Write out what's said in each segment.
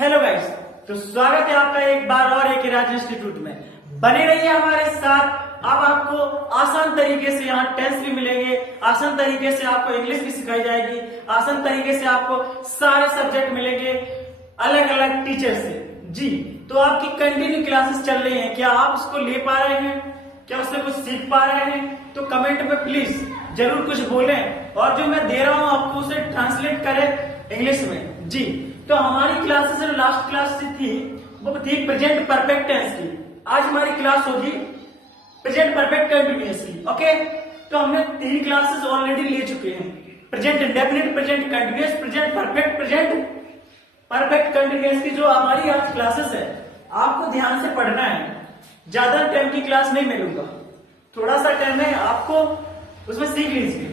Hello guys, तो स्वागत है आपका एक बार और एक राज इंस्टीट्यूट में। बने रहिए हमारे साथ। अब आपको आसान तरीके से यहाँ टेंस भी मिलेंगे, आसान तरीके से आपको इंग्लिश भी सिखाई जाएगी, आसान तरीके से आपको सारे सब्जेक्ट मिलेंगे अलग अलग टीचर से। जी, तो आपकी कंटिन्यू क्लासेस चल रही हैं। क्या आप उसको ले पा रहे हैं? क्या उससे कुछ सीख पा रहे हैं? तो कमेंट में प्लीज जरूर कुछ बोलें, और जो मैं दे रहा हूं आपको उसे ट्रांसलेट करें इंग्लिश में। जी, तो हमारी क्लासेस लास्ट क्लास थी वो थी प्रेजेंट परफेक्ट टेंस की। आज हमारी क्लास होगी प्रेजेंट परफेक्ट कंटिन्यूअसली। ओके, तो हमने 3 क्लासेस ऑलरेडी ले चुके हैं। Present indefinite, present continuous, present perfect, present perfect continuous की जो हमारी आज क्लासेस है, आपको ध्यान से पढ़ना है। ज्यादा टाइम की क्लास नहीं मिलूंगा, थोड़ा सा टाइम है, आपको उसमें सीख लीजिए।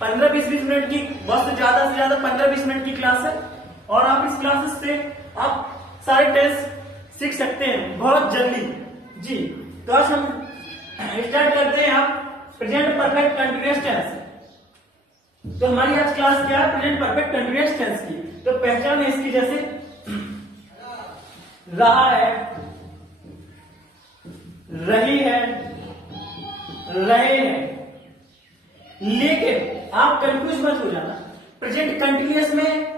15-20 मिनट की, बस से ज्यादा 15-20 मिनट की क्लास है, और आप इस क्लासेस से आप सारे टेस्ट सीख सकते हैं बहुत जल्दी। जी, तो आज हम स्टार्ट करते हैं आप प्रेजेंट परफेक्ट कंटिन्यूअस टेंस। तो हमारी आज क्लास क्या है? प्रेजेंट परफेक्ट कंटिन्यूअस टेंस की। तो पहचान है इसकी, जैसे रहा है, रही है, रहे हैं। लेकिन आप कंफ्यूज मत हो जाना, प्रेजेंट कंटिन्यूअस में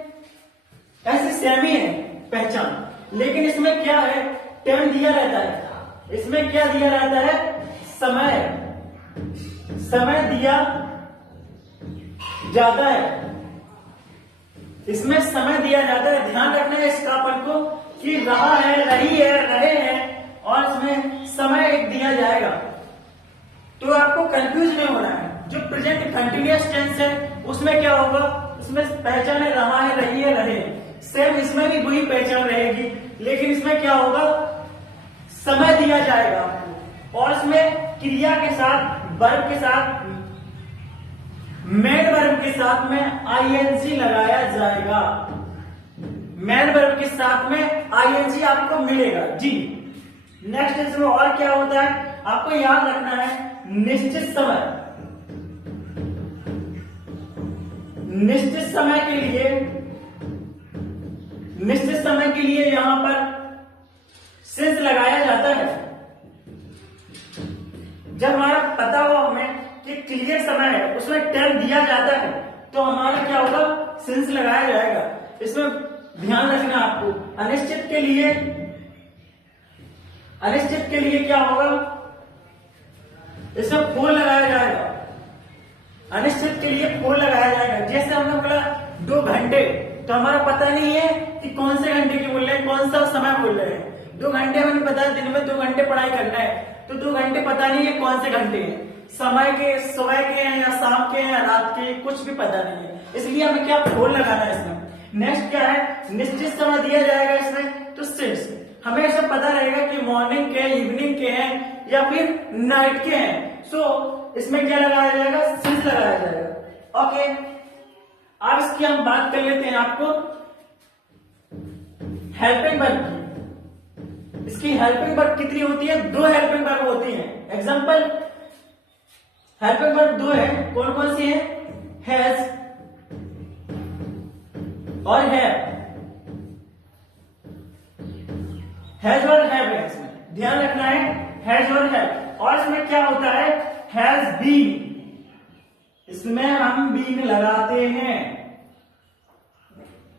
ऐसे सेम ही है पहचान, लेकिन इसमें क्या है? टाइम दिया रहता है। इसमें क्या दिया रहता है? समय। समय दिया जाता है, इसमें समय दिया जाता है। ध्यान रखना है इसका अपन को कि रहा है, रही है, रहे हैं, और इसमें समय एक दिया जाएगा। तो आपको कंफ्यूज नहीं होना है। जो प्रेजेंट कंटिन्यूअस टेंस है उसमें क्या होगा? उसमें पहचान है, रहा है, रही है, रहे। सेम इसमें भी वही पहचान रहेगी, लेकिन इसमें क्या होगा? समय दिया जाएगा आपको, और इसमें क्रिया के साथ, वर्ब के साथ, मेन वर्ब के साथ में आईएनजी लगाया जाएगा। मेन वर्ब के साथ में आईएनजी आपको मिलेगा। जी, नेक्स्ट इसमें और क्या होता है आपको याद रखना है? निश्चित समय। निश्चित समय के लिए यहां पर सिंस लगाया जाता है। जब हमारा पता हो हमें कि क्लियर समय है, उसमें टाइम दिया जाता है, तो हमारा क्या होगा? सिंस लगाया जाएगा। इसमें ध्यान रखना आपको। अनिश्चित के लिए क्या होगा? इसमें फोर लगाया जाएगा। अनिश्चित के लिए फोर लगाया जाएगा। जैसे हमने बोला 2 घंटे, तो हमारा पता नहीं है कि कौन से घंटे की बोल रहे हैं, कौन सा समय बोल रहे हैं। 2 घंटे हमें पता है, दिन में 2 घंटे पढ़ाई करना है, तो 2 घंटे पता नहीं है कौन से घंटे हैं, समय के, सुबह के हैं या शाम के हैं या रात के, कुछ भी पता नहीं है। इसलिए हमें क्या फोर लगाना है इसमें। नेक्स्ट क्या है? निश्चित समय दिया जाएगा इसमें, तो सिंस हमें ऐसा पता रहेगा कि मॉर्निंग के, इवनिंग के हैं या फिर नाइट के हैं। सो इसमें क्या लगाया जाएगा? सिंस लगाया जाएगा। ओके, अब इसकी हम बात कर लेते हैं आपको हेल्पिंग वर्ब की। इसकी हेल्पिंग वर्ब कितनी होती है? 2 हेल्पिंग वर्ब होती हैं। एग्जांपल, हेल्पिंग वर्ब 2 है। कौन कौन सी है? हैज और हैव। हैज और हैव है, इसमें ध्यान रखना है, हैज और हैव। और इसमें क्या होता है? Has been. इसमें हम बीन लगाते हैं।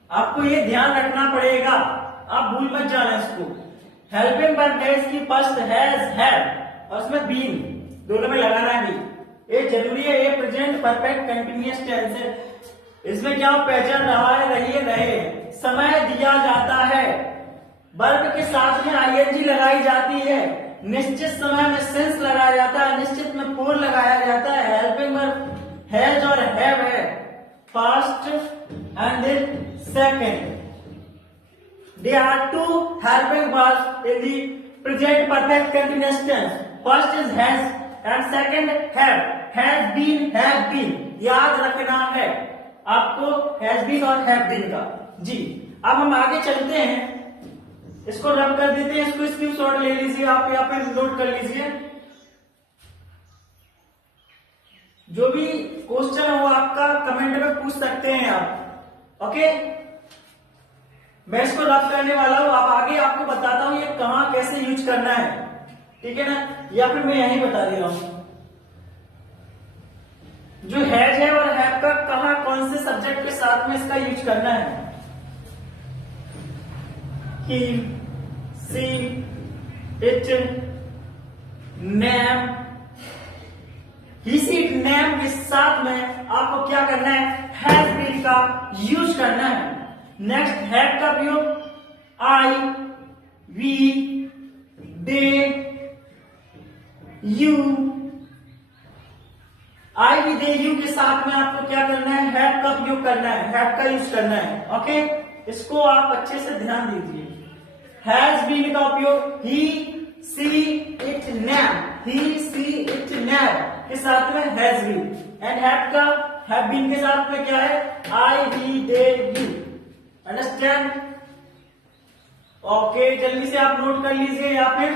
आपको ये ध्यान रखना पड़ेगा, आप भूल मत जाना इसको। हेल्पिंग वर्ब है, इसकी फर्स्ट हैज, हैव, और इसमें बीन, दोनों में लगाना भी ये जरूरी है। ये प्रेजेंट परफेक्ट कंटिन्यूअस टेंस है। इसमें क्या पहचान? रहा है, रही है, रहे। समय दिया जाता है, वर्ब के साथ में आईएनजी लगाई जाती है। निश्चित समय में सिंस लगाया जाता है, निश्चित में फोर लगाया जाता है। हेल्पिंग वर्ब हैज और हैव है, first and second. There are 2 helping verbs in the present perfect continuous tense. First is has and second have. Has been, have been. याद रखना है आपको has been और have been का। जी, अब हम आगे चलते हैं। इसको रब कर देते हैं, इसको स्क्रीनशॉट ले लीजिए आप, या फिर नोट कर लीजिए। जो भी क्वेश्चन हो आपका कमेंट में पूछ सकते हैं आप। ओके, मैं इसको रब करने वाला हूं, अब आगे आपको बताता हूं ये कहां कैसे यूज करना है, ठीक है ना, या फिर मैं यही बता दे रहा हूं। जो हैज है और हैव का कहां कौन से सब्जेक्ट के साथ में इसका यूज करना है। He, she, it, name, he, she, it, name के साथ में आपको क्या करना है, हैज बीन का यूज करना है। नेक्स्ट हैव का उपयोग I, we, they, you, I, we, they, you के साथ में आपको क्या करना है, हैव का उपयोग करना है, हैव का यूज करना है। ओके, इसको आप अच्छे से ध्यान दीजिए। हैज बीन का उपयोग he, she, it, name, he, she, it, name के साथ में हैज बीन, एंड हैव का हैव बीन के साथ में क्या है, I, we, they, you. Understand? Okay, जल्दी से आप नोट कर लीजिए या फिर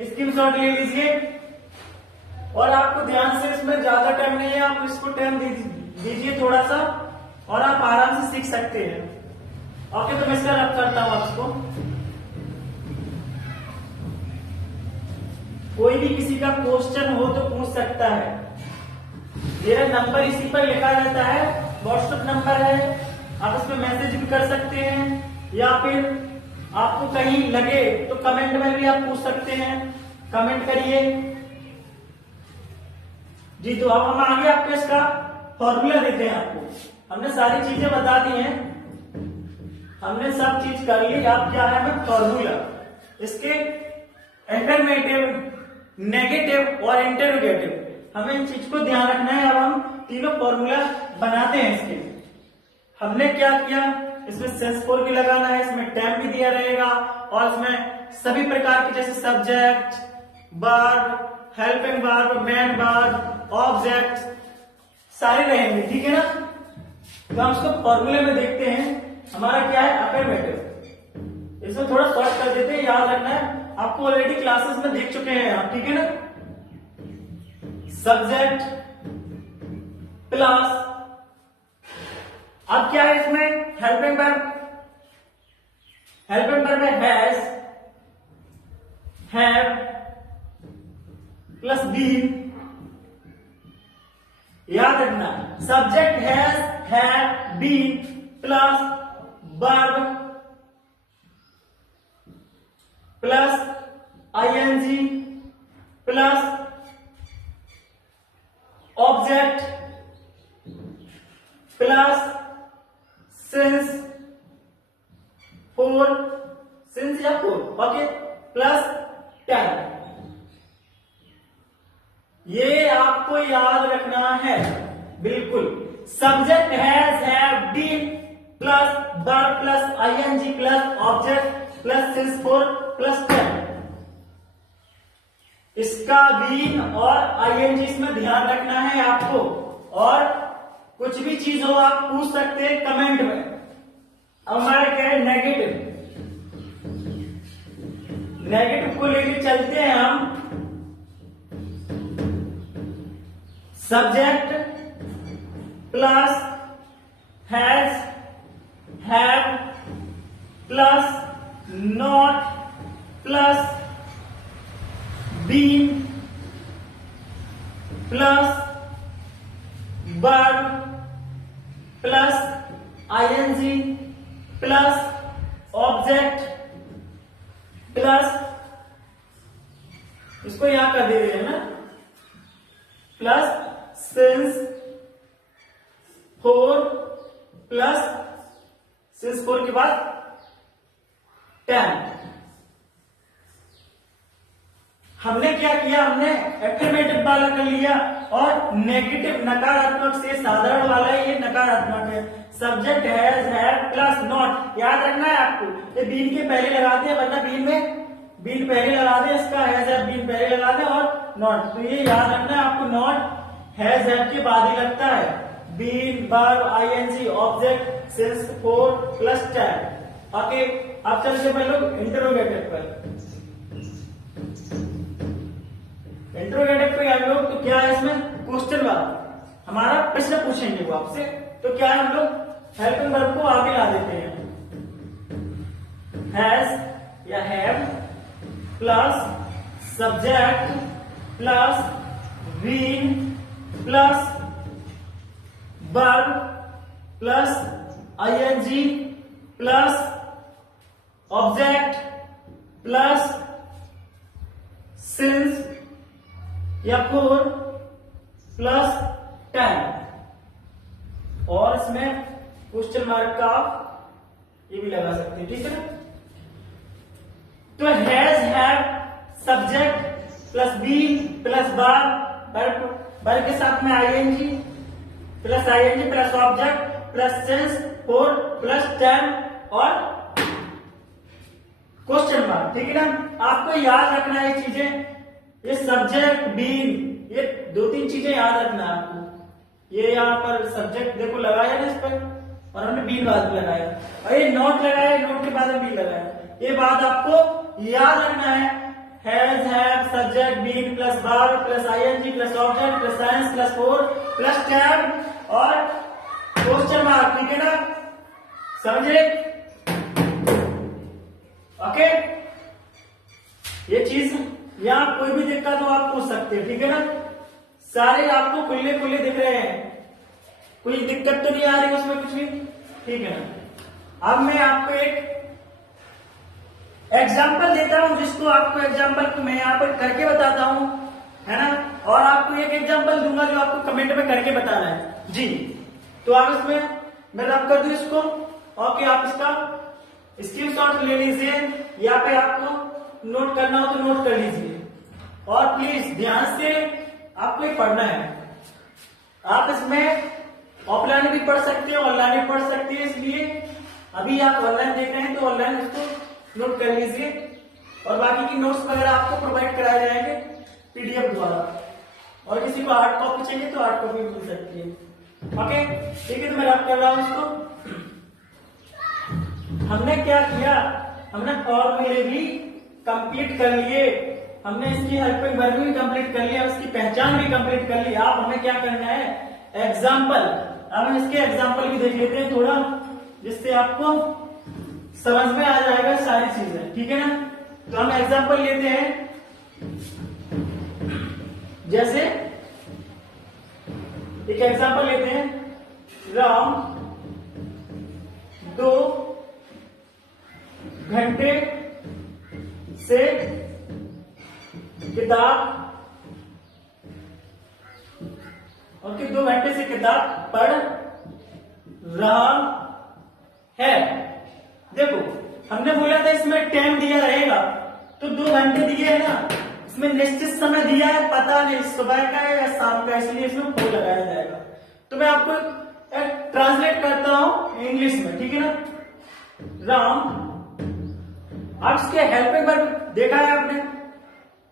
स्क्रीनशॉट ले लीजिए, और आपको ध्यान से, इसमें ज्यादा टाइम नहीं है, आप इसको टाइम दीजिए थोड़ा सा, और आप आराम से सीख सकते हैं। ओके, तो मैं इसका रब करता हूं आपको। कोई भी किसी का क्वेश्चन हो तो पूछ सकता है, मेरा नंबर इसी पर लिखा रहता है, व्हाट्सएप नंबर है, आप इस पर मैसेज भी कर सकते हैं, या फिर आपको कहीं लगे तो कमेंट में भी आप पूछ सकते हैं, कमेंट करिए जी। तो अब हम आगे आपको इसका फॉर्मूला देते हैं। आपको हमने सारी चीजें बता दी हैं, हमने सब चीज कर ली, आप क्या है हमें फॉर्मूला, इसके एफर्मेटिव, नेगेटिव और इंटरोगेटिव, हमें इन चीज को ध्यान रखना है। अब हम तीनों फॉर्मूला बनाते हैं इसके। हमने क्या किया, इसमें सेंस फोर भी लगाना है, इसमें टाइम भी दिया रहेगा, और इसमें सभी प्रकार के जैसे subject, verb, helping verb, main verb, object सारे रहेंगे, ठीक है ना। तो हम इसको फॉर्मूले में देखते हैं। हमारा क्या है, अफर्मेटिव, इसमें थोड़ा शॉर्ट कर देते हैं, याद रखना है, आपको ऑलरेडी क्लासेस में देख चुके हैं आप, ठीक है ना। सब्जेक्ट प्लस, अब क्या है इसमें, हेल्पिंग वर्ब, हेल्पिंग वर्ब है हैज, हैव प्लस बीन, याद रखना, subject has, have, been plus verb plus ING plus object plus since, for, since या फोर, ओके, प्लस 10। ये आपको याद रखना है बिल्कुल। Subject has, have, been plus verb plus ING plus object plus since, for plus 10। इसका been और ING इसमें ध्यान रखना है आपको, और कुछ भी चीज हो आप पूछ सकते हैं कमेंट में। अब हमारा क्या है, नेगेटिव, नेगेटिव को लेकर चलते हैं हम। Subject plus has, have plus not plus been plus verb plus ING plus object plus, इसको यहां कर दे रहे हैं ना, plus since, for plus since, for के बाद 10। हमने क्या किया, हमने एफर्मेटिव वाला कर लिया, और नेगेटिव नकारात्मक से साधारण वाला ये नकारात्मक है। Subject has, have plus not, याद रखना है आपको, ये बीन के पहले लगाते हैं, वरना बीन में बीन पहले लगा दे, इसका हैज, हैव, बीन पहले लगा दे, और नॉट, तो ये याद रखना है आपको, नॉट हैज, हैव के बाद ही लगता है, been, verb, ING, object, since, for plus 10। Okay, अब चलते हैं लोग इंटरोगेटिव पर। इंटरोगेटिव पे हम लोग, तो क्या है इसमें, क्वेश्चन वाला, हमारा प्रश्न पूछेंगे वो आपसे। तो क्या है, हम लोग हेल्पिंग वर्ब को आगे ला देते हैं। हैज या have plus subject plus been plus verb plus ING plus object plus since या फोर प्लस टाइम, और इसमें क्वेश्चन मार्क का ये भी लगा सकते हैं, ठीक है ना। तो has have subject plus be plus verb के साथ में ING plus object plus since for plus time और क्वेश्चन मार्क, ठीक है ना। आपको याद रखना है चीजें, ये सब्जेक्ट बीन, ये दो तीन चीजें याद रखना है आपको। ये यहाँ पर सब्जेक्ट देखो लगाया ना इस पर, और हमने बीन बाद में लगाया, और ये नोट लगाया, नोट के बाद में बीन लगाया। ये बात आपको याद रखना है, has have subject been plus verb plus ING plus object plus since plus for plus tab और क्वेश्चन मार्क, ठीक है ना, समझे। ओके, ये चीज यहाँ कोई भी दिक्कत हो आप पूछ सकते हो, ठीक है ना। सारे आपको खुले खुले दिख रहे हैं, कोई दिक्कत तो नहीं आ रही उसमें कुछ भी, ठीक है ना। अब मैं आपको एक एग्जाम्पल देता हूं, जिसको आपको एग्जाम्पल को मैं यहाँ पर करके बताता हूं, है ना, और आपको एक एग्जाम्पल दूंगा जो आपको कमेंट में करके बताना है जी। तो आप इसमें मैं रब कर दूं इसको, ओके, आप इसका स्क्रीनशॉट ले लीजिए, यहाँ पे आपको नोट करना हो तो नोट कर लीजिए, और प्लीज ध्यान से आपको ये पढ़ना है। आप इसमें ऑफलाइन भी पढ़ सकते हैं, ऑनलाइन भी पढ़ सकते हैं, इसलिए अभी आप ऑनलाइन देख रहे हैं तो ऑनलाइन इसको नोट कर लीजिए, और बाकी की नोट्स वगैरह आपको प्रोवाइड कराए जाएंगे पीडीएफ द्वारा, और किसी को हार्ड कॉपी चाहिए तो हार्ड कॉपी मिल सकती है। ओके, ठीक है, तो मैं रब कर रहा हूं इसको। हमने क्या किया, हमने फॉर्मूले भी कंप्लीट कर लिए, हमने इसकी हेल्पिंग वर्ब भी कंप्लीट कर लिया, इसकी पहचान भी कंप्लीट कर ली। आप हमें क्या करना है, एग्जाम्पल, अब हम इसके एग्जाम्पल भी देख लेते हैं थोड़ा, जिससे आपको समझ में आ जाएगा सारी चीजें, ठीक है ना। तो हम एग्जाम्पल लेते हैं, जैसे एक एग्जाम्पल लेते हैं, राम 2 घंटे से किताब, ओके, 2 घंटे से किताब पढ़ रहा है। देखो हमने बोला था इसमें टाइम दिया रहेगा, तो 2 घंटे दिए है ना, इसमें निश्चित समय दिया है, पता नहीं सुबह का है या शाम का, इसलिए इसमें फोर लगाया जाएगा। तो मैं आपको ट्रांसलेट करता हूं इंग्लिश में, ठीक है ना। राम, अब इसके हेल्पिंग वर्ब देखा है आपने,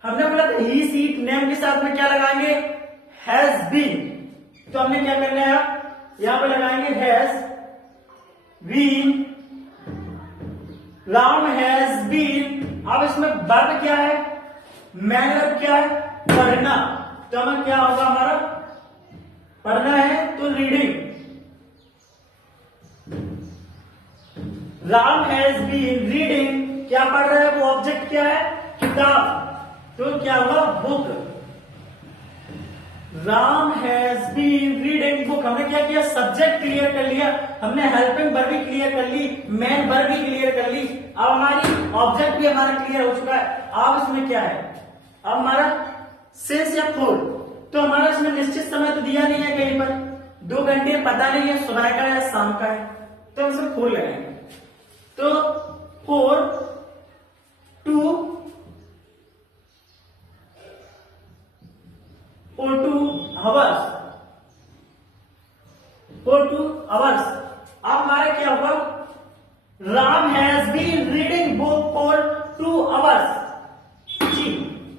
हमने बोला था ही सी नेम के साथ में क्या लगाएंगे, हैज बीन, तो हमने क्या करना है, यहां पे लगाएंगे has been, Ram has been. अब इसमें वर्ब क्या है, मैन वर्ब क्या है, पढ़ना, तो हमें क्या होगा, हमारा पढ़ना है तो reading. Ram has been reading, क्या पढ़ रहा है, वो ऑब्जेक्ट क्या है, किताब, तो क्या हुआ, book. Ram has been reading book, हमने क्या किया, सब्जेक्ट क्लियर कर लिया, हमने हेल्पिंग वर्ब भी क्लियर कर ली, मेन वर्ब भी क्लियर कर ली, अब हमारी ऑब्जेक्ट भी हमारा क्लियर हो चुका है। अब इसमें क्या है, अब हमारा सेंस या फोर, तो हमारा इसमें निश्चित समय तो दिया नहीं है कहीं पर, 2 घंटे पता नहीं है सुबह का है या शाम का है, तो हम इसमें 4 लगाएंगे, तो 4 आवर्स। अब हमारे क्या होगा, Ram has been reading book for 2 hours. जी,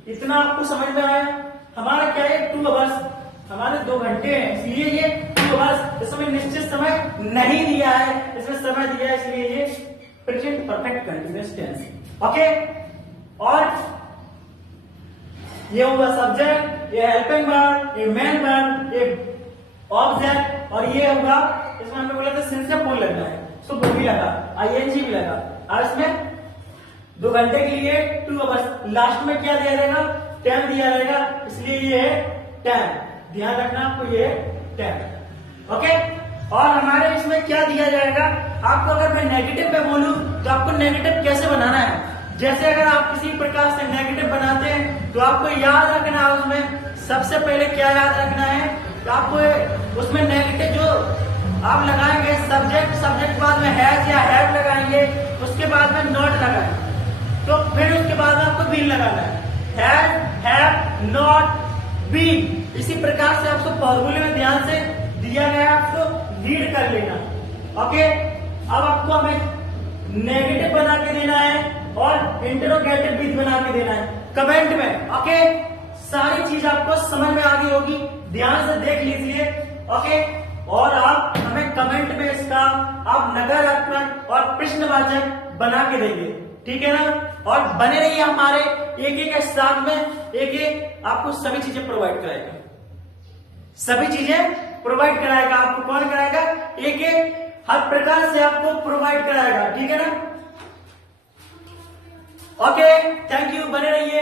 इतना आपको समझ में आया। हमारा क्या है, 2 आवर्स, हमारे 2 घंटे हैं, इसलिए ये 2 आवर्स, इसमें निश्चित समय नहीं दिया है, इसमें समय दिया है, इसलिए ये present perfect continuous tense. Okay, और ये होगा सब्जेक्ट, ये हेल्पिंग वर्ब, ये मेन वर्ब, ये ऑब्जेक्ट, और ये होगा, इसमें हमने बोला था सिंस से फोर लगना है, सो वो भी लगा, आईएनजी भी लगा। अब इसमें 2 घंटे के लिए 2 आवर्स। लास्ट में क्या दिया जाएगा, टाइम दिया जाएगा, इसलिए ये है टाइम। ध्यान रखना आपको, ये टाइम। ओके, और हमारे इसमें क्या दिया जाएगा, आपको अगर मैं नेगेटिव में बोलूं तो आपको नेगेटिव कैसे बनाना है। जैसे अगर आप किसी प्रकार से नेगेटिव बनाते हैं तो आपको याद रखना है, उसमें सबसे पहले क्या याद रखना है, तो आपको उसमें नेगेटिव जो आप लगाएंगे सब्जेक्ट, सब्जेक्ट के बाद में हैज या हैव लगाएंगे, उसके बाद में नॉट लगाएंगे, तो फिर उसके बाद में आपको बीन लगाना है, हैज, हैव, नॉट, बीन। इसी प्रकार से आपको फॉर्मूले में ध्यान से दिया गया, आपको रीड कर लेना। ओके, अब आपको हमें नेगेटिव बना के देना है और इंटरोगेटिव भी बना के देना है कमेंट में। ओके, सारी चीज आपको समझ में आ गई होगी, ध्यान से देख लीजिए। ओके, और आप हमें कमेंट में इसका आप नकारात्मक और प्रश्नवाचक बना के देंगे, ठीक है ना। और बने रहिए हमारे एक एक साथ में, एक एक आपको सभी चीजें प्रोवाइड कराएगा, सभी चीजें प्रोवाइड कराएगा। आपको कौन कराएगा, एक एक हर प्रकार से आपको प्रोवाइड कराएगा, ठीक है ना। ओके, थैंक यू, बने रहिए।